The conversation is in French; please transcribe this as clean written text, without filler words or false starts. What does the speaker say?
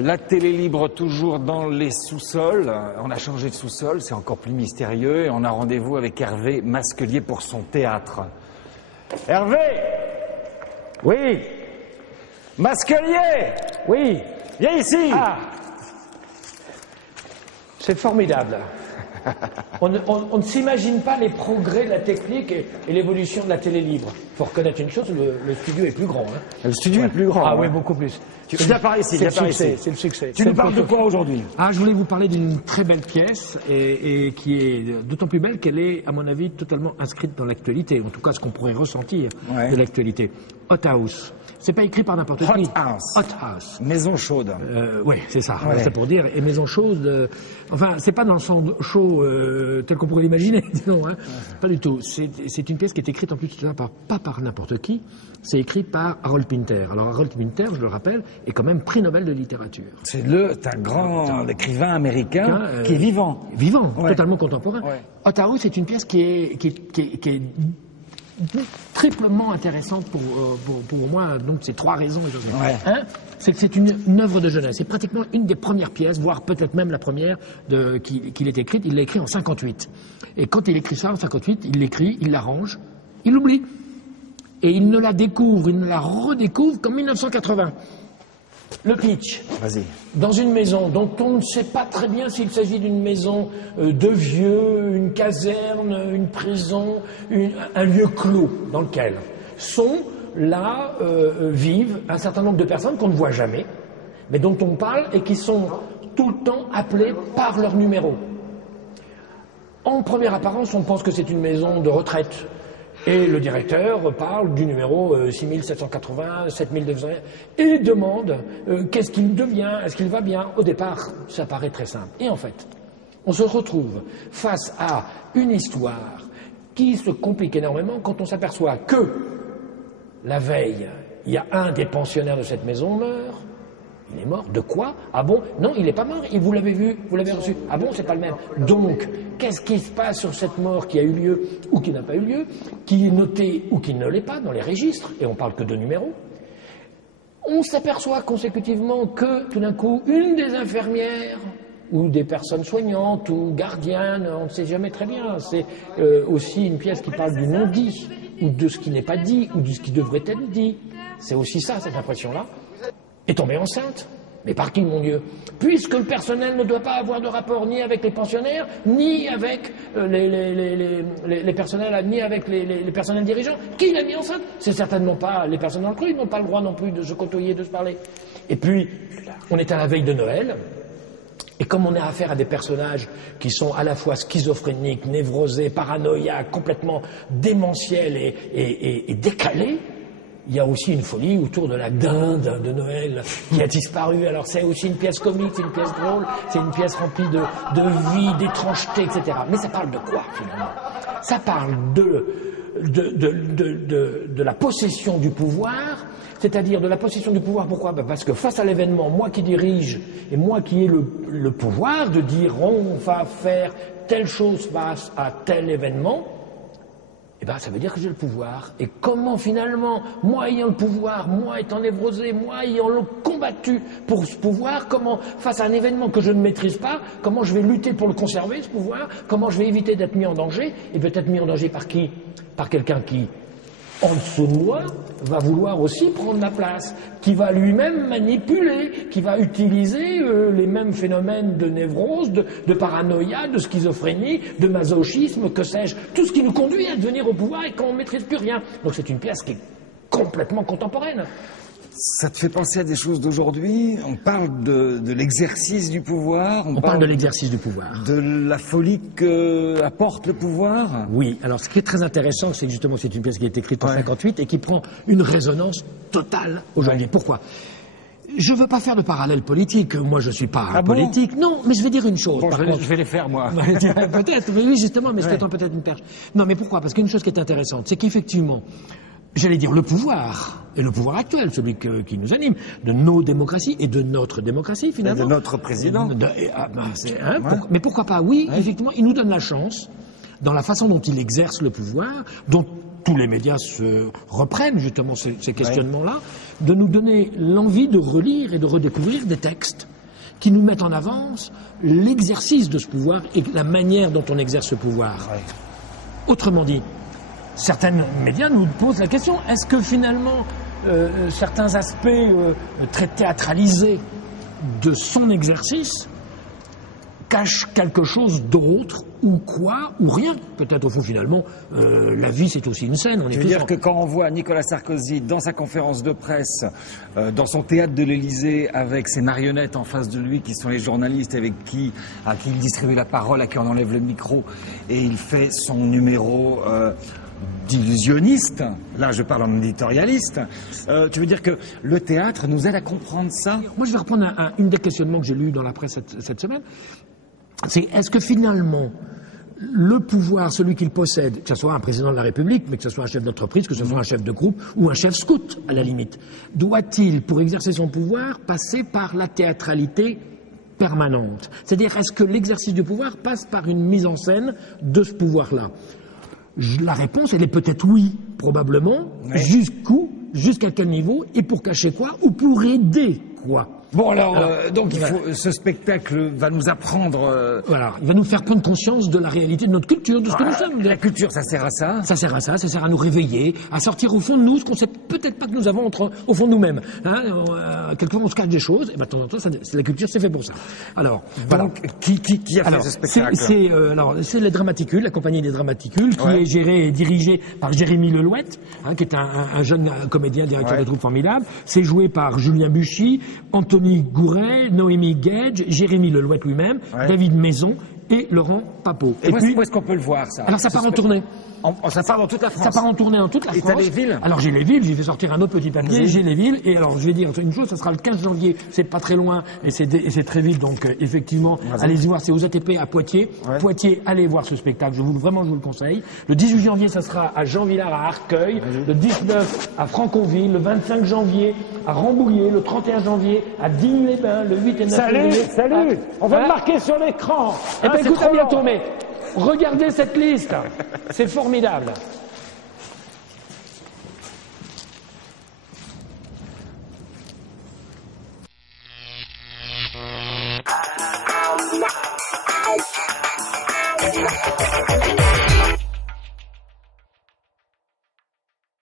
La télé libre toujours dans les sous-sols. On a changé de sous-sol, c'est encore plus mystérieux. Et on a rendez-vous avec Hervé Masquelier pour son théâtre. Hervé! Oui! Masquelier! Oui! Viens ici! Ah! C'est formidable. On ne s'imagine pas les progrès de la technique et l'évolution de la télé libre. Il faut reconnaître une chose, le studio est plus grand. Hein. Le studio est plus grand. Ah hein. oui, beaucoup plus. Viens par ici, viens par ici. C'est le succès. Tu nous parles de quoi aujourd'hui? Ah, je voulais vous parler d'une très belle pièce et qui est d'autant plus belle qu'elle est, à mon avis, totalement inscrite dans l'actualité. En tout cas, ce qu'on pourrait ressentir de l'actualité. Hot House. C'est pas écrit par n'importe qui. Hot House. Hot House. Maison chaude. Oui, c'est ça. Ouais. C'est pour dire. Et maison chaude. Enfin, c'est pas dans le sens chaud tel qu'on pourrait l'imaginer, disons. Hein. Pas du tout. C'est une pièce qui est écrite en plus pas par n'importe qui. C'est écrit par Harold Pinter. Alors Harold Pinter, je le rappelle, est quand même prix Nobel de littérature. C'est un grand écrivain américain qui est vivant. Vivant, totalement contemporain. Ouais. Hot House, c'est une pièce qui est triplement intéressante pour moi. Donc, c'est trois raisons. Ouais. Un, c'est que c'est une œuvre de jeunesse. C'est pratiquement une des premières pièces, voire peut-être même la première qu'il ait écrite. Il l'a écrit en 58. Et quand il écrit ça en 58, il l'écrit, il l'arrange, il l'oublie. Et il ne la découvre, il ne la redécouvre qu'en 1980. Le pitch. Vas-y. Dans une maison dont on ne sait pas très bien s'il s'agit d'une maison de vieux, une caserne, une prison, un lieu clos dans lequel vivent un certain nombre de personnes qu'on ne voit jamais, mais dont on parle et qui sont tout le temps appelées par leur numéro. En première apparence, on pense que c'est une maison de retraite. Et le directeur parle du numéro 6780, 7200 et demande qu'est-ce qu'il devient, est-ce qu'il va bien. Au départ, ça paraît très simple. Et en fait, on se retrouve face à une histoire qui se complique énormément quand on s'aperçoit que la veille, il y a un des pensionnaires de cette maison meurt. Il est mort. De quoi? Ah bon? Non, il n'est pas mort. Vous l'avez vu? Vous l'avez reçu? Ah bon, c'est pas le même. Donc, qu'est-ce qui se passe sur cette mort qui a eu lieu ou qui n'a pas eu lieu, qui est notée ou qui ne l'est pas dans les registres, et on parle que de numéros? On s'aperçoit consécutivement que, tout d'un coup, une des infirmières ou des personnes soignantes ou gardiennes, on ne sait jamais très bien. C'est aussi une pièce qui parle du non-dit, ou de ce qui n'est pas dit, ou de ce qui devrait être dit. C'est aussi ça, cette impression-là. Est tombée enceinte. Mais par qui, mon Dieu? Puisque le personnel ne doit pas avoir de rapport ni avec les pensionnaires, ni avec les personnels, ni avec les personnels dirigeants. Qui l'a mis enceinte? C'est certainement pas les personnes dans le cru, ils n'ont pas le droit non plus de se côtoyer, de se parler. Et puis, on est à la veille de Noël, et comme on a affaire à des personnages qui sont à la fois schizophréniques, névrosés, paranoïaques, complètement démentiels et décalés, il y a aussi une folie autour de la dinde de Noël qui a disparu. Alors c'est aussi une pièce comique, c'est une pièce drôle, c'est une pièce remplie de vie, d'étrangeté, etc. Mais ça parle de quoi finalement? Ça parle de la possession du pouvoir, c'est-à-dire de la possession du pouvoir. Pourquoi? Parce que face à l'événement, moi qui dirige et moi qui ai le pouvoir de dire on va faire telle chose face à tel événement, ça veut dire que j'ai le pouvoir. Et comment finalement, moi ayant le pouvoir, moi étant névrosé, moi ayant combattu pour ce pouvoir, comment, face à un événement que je ne maîtrise pas, comment je vais lutter pour le conserver, ce pouvoir, comment je vais éviter d'être mis en danger, et peut-être mis en danger par qui? Par quelqu'un qui, en dessous de moi, va vouloir aussi prendre ma place, qui va lui-même manipuler, qui va utiliser les mêmes phénomènes de névrose, de paranoïa, de schizophrénie, de masochisme, que sais-je, tout ce qui nous conduit à devenir au pouvoir et qu'on ne maîtrise plus rien. Donc c'est une pièce qui est complètement contemporaine. Ça te fait penser à des choses d'aujourd'hui? On parle de l'exercice du pouvoir. On parle de l'exercice du pouvoir. De la folie qu'apporte le pouvoir. Oui, alors ce qui est très intéressant, c'est que justement c'est une pièce qui a été écrite en 58 et qui prend une résonance totale aujourd'hui. Ouais. Pourquoi? Je ne veux pas faire de parallèle politique. Moi, je ne suis pas politique. Non, mais je vais dire une chose. Bon, je vais les faire, moi. Peut-être, mais oui, justement, mais je t'attends peut-être une perche. Non, mais pourquoi? Parce qu'une chose qui est intéressante, c'est qu'effectivement, j'allais dire le pouvoir, et le pouvoir actuel, celui qui nous anime, de nos démocraties et de notre démocratie finalement. Et de notre président. Mais pourquoi pas? Oui, effectivement, il nous donne la chance, dans la façon dont il exerce le pouvoir, dont tous les médias se reprennent justement ces questionnements-là, de nous donner l'envie de relire et de redécouvrir des textes qui nous mettent en avance l'exercice de ce pouvoir et la manière dont on exerce ce pouvoir. Ouais. Autrement dit, certains médias nous posent la question, est-ce que finalement certains aspects très théâtralisés de son exercice cachent quelque chose d'autre, ou quoi, ou rien? Peut-être au fond finalement, la vie c'est aussi une scène. Je veux dire que quand on voit Nicolas Sarkozy dans sa conférence de presse, dans son théâtre de l'Élysée, avec ses marionnettes en face de lui, qui sont les journalistes, à qui il distribue la parole, à qui on enlève le micro, et il fait son numéro d'illusionniste, là je parle en éditorialiste, tu veux dire que le théâtre nous aide à comprendre ça? Moi je vais reprendre une des questionnements que j'ai lus dans la presse cette semaine. C'est est-ce que finalement le pouvoir, celui qu'il possède, que ce soit un président de la République, mais que ce soit un chef d'entreprise, que ce soit un chef de groupe ou un chef scout à la limite, doit-il, pour exercer son pouvoir, passer par la théâtralité permanente? C'est-à-dire, est-ce que l'exercice du pouvoir passe par une mise en scène de ce pouvoir-là? La réponse, elle est peut-être oui, probablement. Oui. Jusqu'où? Jusqu'à quel niveau? Et pour cacher quoi? Ou pour aider quoi? Bon alors, donc ce spectacle va nous apprendre... Voilà, il va nous faire prendre conscience de la réalité de notre culture, de ce que nous sommes. La culture, ça sert à ça? Ça sert à ça, ça sert à nous réveiller, à sortir au fond de nous ce qu'on sait peut-être pas que nous avons au fond de nous-mêmes. Hein, quelquefois on se cache des choses, et ben de temps en temps, la culture c'est fait pour ça. Alors, donc, qui a fait ce spectacle? C'est les Dramaticules, la compagnie des Dramaticules, qui est gérée et dirigée par Jérémy Lelouette, qui est un jeune comédien, directeur de troupe formidable. C'est joué par Julien Buchy, Anthony Gouret, Noémie Gage, Jérémy Lelouette lui-même, David Maison et Laurent Papeau. Et puis, où est-ce qu'on peut le voir, ça? Alors ça part en tournée. Ça part dans toute la France? Ça part en tournée dans toute la France. Et t'as les villes? Alors j'ai les villes, j'ai fait sortir un autre petit papier, j'ai les villes, et alors je vais dire une chose, ça sera le 15 janvier, c'est pas très loin, et c'est très vite, donc effectivement, allez-y voir, c'est aux ATP à Poitiers. Poitiers, allez voir ce spectacle, vraiment je vous le conseille. Le 18 janvier, ça sera à Jean-Villard à Arcueil, le 19 à Franconville, le 25 janvier à Rambouillet, le 31 janvier à Digne-les-Bains, le 8 et 9 Salut, on va le marquer sur l'écran. Eh bien écoute, à bientôt, mais regardez cette liste, c'est formidable.